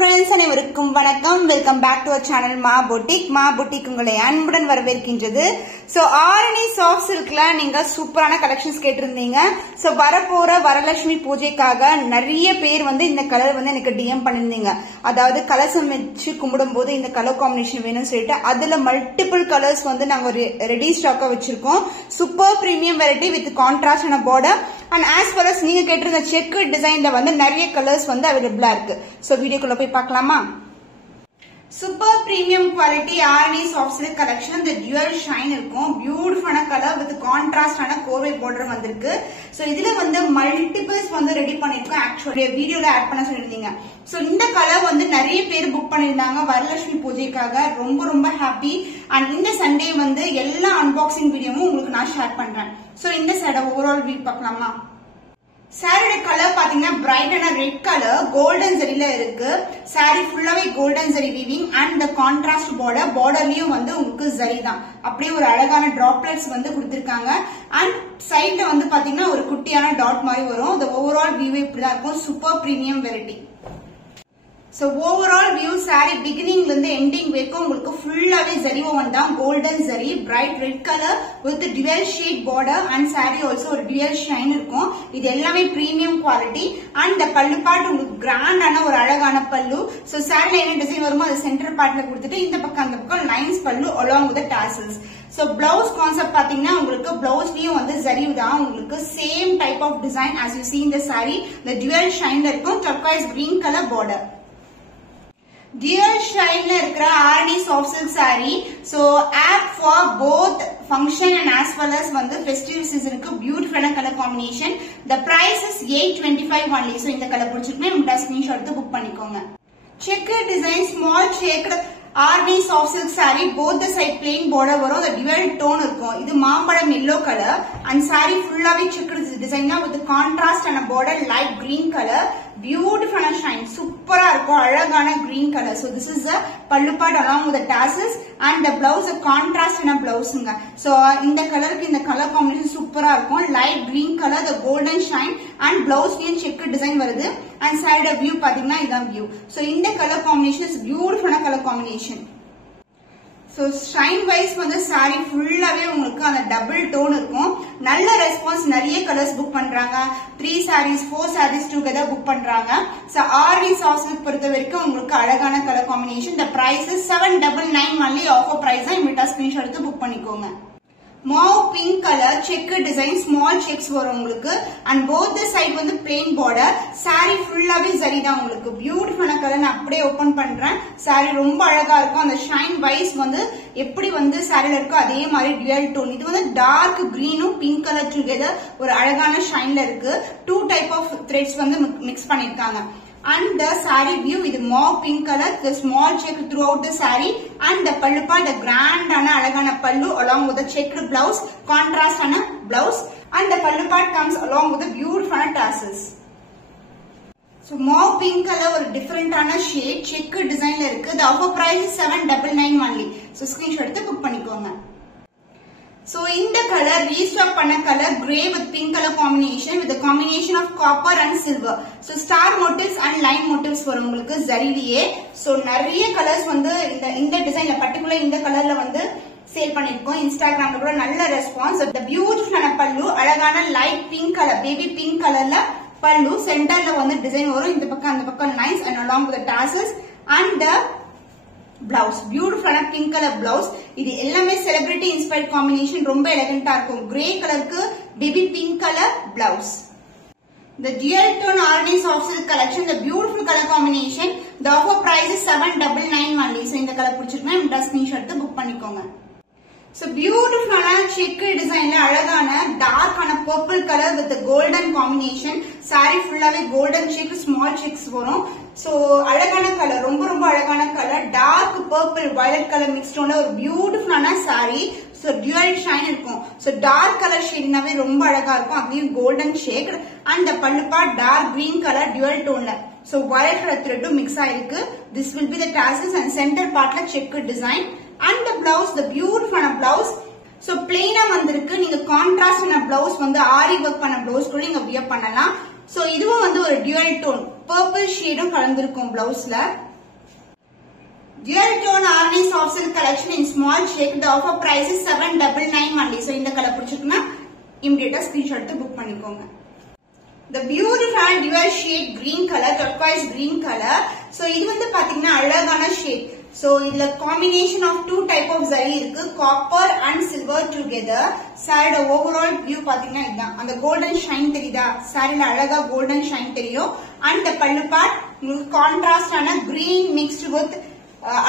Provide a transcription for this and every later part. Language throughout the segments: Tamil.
friends, அனைவருக்கும் வணக்கம். Welcome back to our channel Maa boutique உங்களை அன்புடன் வரவேற்கின்றது. சோ ஆரணி சாஃப்ட் சில்க்ல நீங்க சூப்பரான கலெக்ஷன்ஸ் கேட்டிருந்தீங்க. சோ வரப்போற வரலட்சுமி பூஜைக்காக நிறைய பேர் இந்த கலர் எனக்கு டிஎம் பண்ணிருந்தீங்க. அதாவது கலசம் வச்சு கும்பிடும் போது இந்த கலர் காம்பினேஷன் வேணும்னு சொல்லிட்டு அதுல மல்டிபிள் கலர்ஸ் நாங்க ரெடி ஸ்டாக்கா வச்சிருக்கோம். சூப்பர் பிரீமியம் வெரைட்டி வித் கான்ட்ராஸ்டான border and as well as நீங்க கேட்டிருந்த செக் டிசைன்ல நிறைய கலர்ஸ் அவைலபிளா இருக்கு. சோ வீடியோக்குள்ள போய் பார்க்கலாமா? Super premium quality Arani soft silk collection. இந்த டியூவல் ஷைன் இருக்கும். பியூட்டிஃபுல்லான கலர் வித் கான்ட்ராஸ்டான கோவை பார்டர் வந்திருக்கு. சோ இதுல மல்டிபிள்ஸ் ரெடி பண்ணிருக்கோம். ஆக்சுவலி வீடியோல ஆட் பண்ண சொல்லிருந்தீங்க. சோ இந்த கலர் நிறைய பேர் புக் பண்ணிருந்தாங்க வரலட்சுமி பூஜைக்காக. ரொம்ப ரொம்ப ஹாப்பி. அண்ட் இந்த சண்டே எல்லா அன்பாக்சிங் வீடியோவும் உங்களுக்கு நான் ஷேர் பண்றேன். சோ இந்த சைட ஓவரால் வியூ பார்க்கலாமா? சாரியோட கலர் பாத்தீங்கன்னா பிரைட்டான ரெட் கலர் கோல்டன் ஜரில இருக்கு. சாரி ஃபுல்லாவே கோல்டன் ஜரி வீவிங் அண்ட் இந்த கான்ட்ராஸ்ட் பார்டர்லயும் உங்களுக்கு ஜரி தான். அப்படியே ஒரு அழகான டிராப்லெட்ஸ் கொடுத்திருக்காங்க. அண்ட் சைட்ல பாத்தீங்கன்னா ஒரு குட்டியான டாட் மாதிரி வரும். இந்த ஓவரால் வியூ இப்படிதான் இருக்கும். Super premium variety. So overall view saree beginning ending வரைக்கும் உங்களுக்கு ஃபுல்லாவே zari woven தான். golden zari bright red color with dual shade border and saree also ஒரு dual shine இருக்கும். இது எல்லாமே premium quality and the பல்லு பார்ட் உங்களுக்கு grand ஆன ஒரு அழகான பல்லு. So saree என்ன டிசைன் வருமோ அது சென்டர் பார்ட்ல கொடுத்துட்டு இந்த பக்கம் அந்த பக்கம் lines பல்லு along with the tassels. So blouse concept பாத்தீங்கன்னா உங்களுக்கு பிளவுஸ்லயும் zari தான். உங்களுக்கு same type of design as you see in the saree. The dual shine இருக்கும். turquoise green color border. Dual shine இருக்கிற Arani soft silk saree. So apt for both function and as well as festive seasonக்கு பியூட்டிஃபுல்லான colour combination. The price is 825 only. So இந்த கலர் பிடிச்சிருக்குமே நம்ம ஸ்கிரீன்ஷாட் எடுத்து புக் பண்ணிக்கோங்க. Checker design small checked Arani soft silk saree. both the side plain border வரும். the dual tone இருக்கும். இது மாம்பழம் yellow color and saree ஃபுல்லாவே checked design with contrast and a border light green color. Beautiful and shine. சூப்பரா இருக்கும். அழகான green color. So this is the pallu part along with the tassels and the blouse a contrast and a blouse. So இந்த கலருக்கு இந்த கலர் காம்பினேஷன் சூப்பரா இருக்கும். light green color the golden shine and blouse லையும் check design வருது. and side view பாத்தீங்கன்னா இதான் view. So இந்த colour combination is beautiful colour combination. So shine wise saree ஃபுல்லாவே உங்களுக்கு அந்த டபுள் டோன் இருக்கும். நல்ல ரெஸ்பான்ஸ். நிறைய கலர்ஸ் புக் பண்றாங்க. 3 sarees 4 sarees together புக் பண்றாங்க. So ஆரணி சாஃப்ட் சில்க் பொறுத்த வரைக்கும் உங்களுக்கு அழகான colour combination. the price is 799 only. Offer price தான். இமிட்டா ஸ்கிரீன்ஷாட் எடுத்து புக் பண்ணிக்கோங்க. mauve pink color check design small checks வரும் உங்களுக்கு. and both the side plain border. saree ஃபுல்லாவே zari தான் உங்களுக்கு. பியூட்டிஃபுல்லான கலர். நான் அப்படியே ஓபன் பண்றேன். saree ரொம்ப அழகா இருக்கும். அந்த ஷைன் வைஸ் எப்படி சாரில இருக்கோ அதே மாதிரி dual tone. இது டார்க் கிரீனும் பிங்க் கலர் டுகெதர் ஒரு அழகான ஷைன்ல இருக்கு. 2 type of threads மிக்ஸ் பண்ணிருக்காங்க. and the saree view இது mauve pink color. the small check throughout the saree and the pallu part the grand ana alagana pallu along with the checked blouse contrast ana blouse and the pallu part comes along with the beautiful tassels. So mauve pink color ஒரு different ana shade check design la இருக்கு. the offer price is 799 only. so screenshot எடுத்து book பண்ணிக்கோங்க. So இந்த கலர் ரீஸ்டாக் பண்ண colour grey with pink color combination with a combination of copper and silver. So star motifs and line motifs வரும் உங்களுக்கு ஜரிலியே. So நிறைய கலர்ஸ் இந்த டிசைன்ல பர்టిక్యులர் இந்த கலர்ல சேல் பண்ணிருக்கோம். இன்ஸ்டாகிராம்ல கூட நல்ல ரெஸ்பான்ஸ். the beautiful பல்லு அழகான light pink colour baby pink கலர்ல பல்லு. சென்டர்ல டிசைன் வரும். இந்த பக்கம் அந்த பக்கம் lines and along with the tassels and the blouse beautiful pink color blouse. இது எல்லாமே celebrity inspired combination. ரொம்ப எலிகண்டா இருக்கும். grey கலருக்கு baby pink color blouse. the dual tone Arani soft silk collection the beautiful color combination. the offer price is 799 only. so இந்த கலர் பிடிச்சிருந்தா இந்த ஸ்கிரீன்ஷாட் எடுத்து புக் பண்ணிக்கோங்க. So beautiful check design அழகான dark purple color with the golden combination. saree ஃபுல்லாவே golden check small checks வரும். So அழகான கலர். ரொம்ப ரொம்ப அழகான colour. dark purple violet color mixed on ஒரு beautiful saree. So dual shine இருக்கும். So dark color shade நாவே ரொம்ப அழகா இருக்கும். அப்படியே golden shade and the pallu part dark green color dual tone ல. So violet color thread mix ஆயிருக்கு. this will be the tassels and center partல check design and the blouse the beautiful blouse. So plain வந்திருக்கு. நீங்க contrast blouse ஆரி work பண்ண blouse கூட நீங்க wear பண்ணலாம். So இதுவும் ஒரு dual tone purple shade கலந்திருக்கும் blouseல. dual tone RNA soft silk collection in small shake. The offer price is 799 only. So இந்த கலர் பிடிச்சிருக்குன்னா immediate screenshot எடுத்து book பண்ணிக்கோங்க. The beautiful dual shade green color, turquoise green color. So இது வந்து பாத்தீங்கன்னா அழகான shade. So இதுல combination of two type of zari இருக்கு, copper and silver together. Saree overall view பாத்தீங்கன்னா இதுதான். அந்த golden shine தெரியுதா? சாரில அழகா golden shine தெரியும். And the pallu part உங்களுக்கு contrast ஆன green mixed with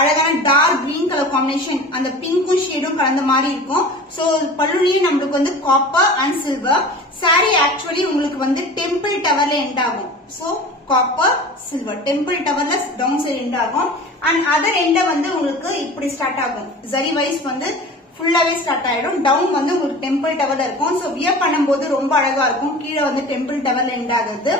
அழகான டார்க் கிரீன் கலர் காம்பினேஷன், அந்த பிங்க்கும் ஷேடும் கலந்த மாதிரி இருக்கும். சோ பல்லுலயும் நம்மளுக்கு வந்து copper and silver. Sari actually உங்களுக்கு வந்து டெம்பிள் டவர்ல எண்ட் ஆகும். சோ காப்பர் சில்வர் டெம்பிள் டவர்ல டவுன் சைடு எண்ட் ஆகும். அண்ட் அதர் எண்ட வந்து உங்களுக்கு இப்படி ஸ்டார்ட் ஆகும். ஜரி வைஸ் வந்து ஃபுல்லாவே ஸ்டார்ட் ஆயிடும். டவுன் வந்து உங்களுக்கு டெம்பிள் டவர்ல இருக்கும். சோ வியர் பண்ணும்போது ரொம்ப அழகா இருக்கும். கீழே வந்து டெம்பிள் டவர்ல எண்ட் ஆகுது.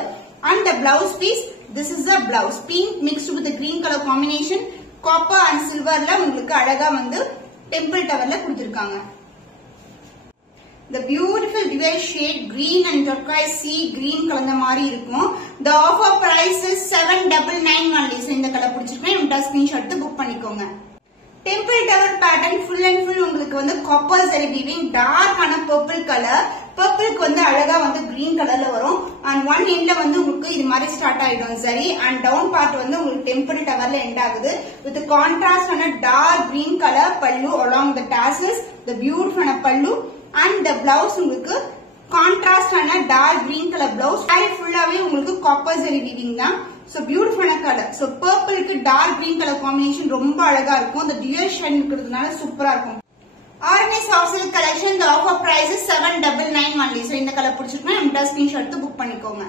And the blouse piece, this is the blouse, pink mixed with the green color combination. Copper and சில்வர்ல உங்களுக்கு அழகா வந்து டெம்பிள் டவர்ல கொடுத்திருக்காங்க. The beautiful dual shade green and turquoise sea green கலந்த மாதிரி இருக்கும். The offer price is 799 only. So இந்த கலர் பிடிச்சிருக்கேன், இந்த ஸ்கிரீன்ஷாட் எடுத்து புக் பண்ணிக்கோங்க. Temple tower pattern full and full உங்களுக்கு வந்து காப்பர் ஜரி வீவிங், டார்க் ஆன பர்பிள் கலர். பர்பிளுக்கு வந்து அழகா வந்து கிரீன் கலர்ல வரும். அண்ட் ஒன் எண்ட்ல வந்து உங்களுக்கு இது மாதிரி ஸ்டார்ட் ஆயிடும் ஜரி. அண்ட் டவுன் பார்ட் வந்து உங்களுக்கு டெம்பிள் டவர்ல எண்ட் ஆகுது. வித் கான்ட்ராஸ்ட் ஆன dark green colour pallu along the tassels, the பியூட்டிஃபுல்லான பல்லு. அண்ட் த பிளவுஸ் உங்களுக்கு கான்ட்ராஸ்ட் ஆன dark green colour blouse. Sari ஃபுல்லாவே உங்களுக்கு காப்பர் ஜரி வீவிங் தான். சோ பியூட்டிஃபுல்லான கலர். சோ பர்பிளுக்கு டார்க் கிரீன் கலர் காம்பினேஷன் ரொம்ப அழகா இருக்கும். அந்த டியூல் ஷைன் இருக்கிறதுனால சூப்பரா இருக்கும். RNA soft silk collection, the offer price is 799 only. So இந்த கலர் பிடிச்சிருக்குன்னா இந்த ஸ்கிரீன்ஷாட் எடுத்து புக் பண்ணிக்கோங்க.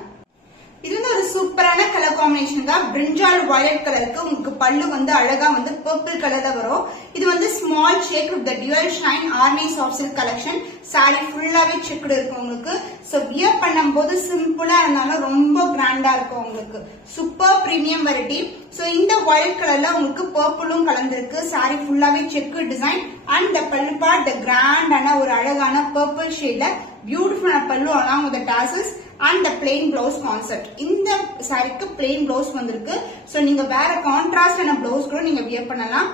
இது வந்து ஒரு சூப்பரான கலர் காம்பினேஷன் தான். பிரிஞ்சால் வயலட் கலருக்கு உங்களுக்கு பல்லு வந்து அழகா வந்து பர்பிள் கலர்ல வரும். இது வந்து small shade with the dual shine RNA soft silk collection. Sari ஃபுல்லாவே செக்குடு இருக்கும் உங்களுக்கு. சோ வியர் பண்ணும்போது சிம்பிளா இருந்தாலும் ரொம்ப கிராண்டா இருக்கும் உங்களுக்கு. Super premium variety. சோ இந்த வயலட் கலர்ல உங்களுக்கு பர்பிளும் கலந்திருக்கு. சாரி ஃபுல்லாவே செக்கு டிசைன். அண்ட் த பல்லு பார்ட் த கிராண்டான ஒரு அழகான பர்பிள் ஷேட்ல பியூட்டிஃபுல்லான பல்லு along with the tassels and the plain blouse concept. இந்த சாரிக்கு plain blouse வந்திருக்கு. சோ நீங்க வேற கான்ட்ராஸ்ட் ஆன blouse கூட நீங்க வியர் பண்ணலாம்.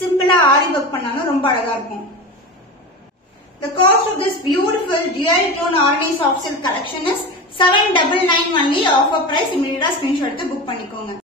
சிம்பிளா ஆரி ஒர்க் பண்ணாலும் ரொம்ப அழகா இருக்கும். The cost of this beautiful dual tone RNA soft silk collection is 799 only. Offer price immediate screenshot எடுத்து புக் பண்ணிக்கோங்க.